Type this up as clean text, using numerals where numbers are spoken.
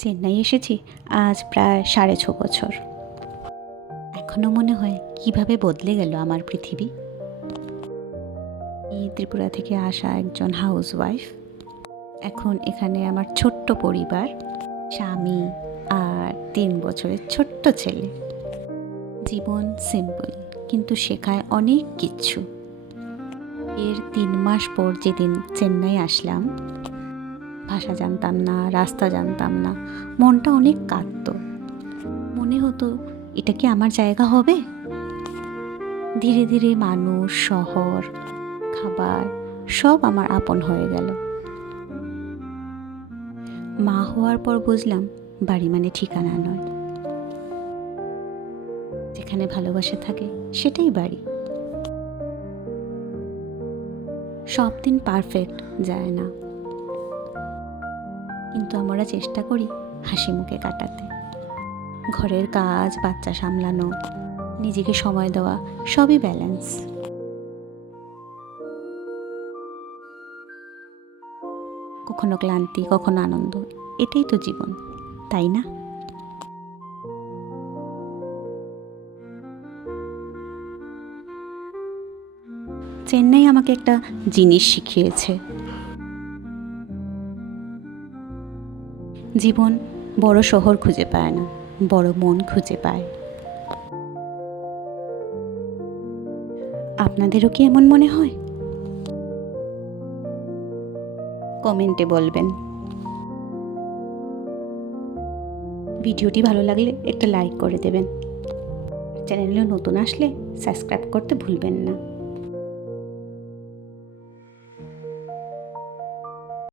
চেন্নাই এসেছি আজ প্রায় 6.5 বছর। এখনও মনে হয় কিভাবে বদলে গেল আমার পৃথিবী। এই ত্রিপুরা থেকে আসা একজন হাউসওয়াইফ, এখন এখানে আমার ছোট্ট পরিবার, স্বামী আর 3 বছরের ছোট্ট ছেলে। জীবন সিম্পল, কিন্তু শেখায় অনেক কিছু। এর 3 মাস পর যেদিন চেন্নাই আসলাম, ভাষা জানতাম না, রাস্তা জানতাম না, মনটা অনেক কাঁদতো। মনে হতো এটা কি আমার জায়গা হবে। ধীরে ধীরে মানুষ, শহর, খাবার সব আমার আপন হয়ে গেল। মা হওয়ার পর বুঝলাম বাড়ি মানে ঠিকানা নয়, যেখানে ভালোবাসা থাকে সেটাই বাড়ি। সব দিন পারফেক্ট যায় না, কিন্তু আমরা চেষ্টা করি হাসি মুখে কাটাতে। ঘরের কাজ, বাচ্চা সামলানো, নিজেকে সময় দেওয়া, সবই ব্যালেন্স। কখনো ক্লান্তি, কখনো আনন্দ, এটাই তো জীবন, তাই না? চেন্নাই আমাকে একটা জিনিস শিখিয়েছে। জীবন বড় শহর খুঁজে পায় না, বড় মন খুঁজে পায়। আপনাদেরও কি এমন মনে হয়? কমেন্টে বলবেন। ভিডিওটি ভালো লাগলে একটা লাইক করে দেবেন। চ্যানেলে নতুন আসলে সাবস্ক্রাইব করতে ভুলবেন না।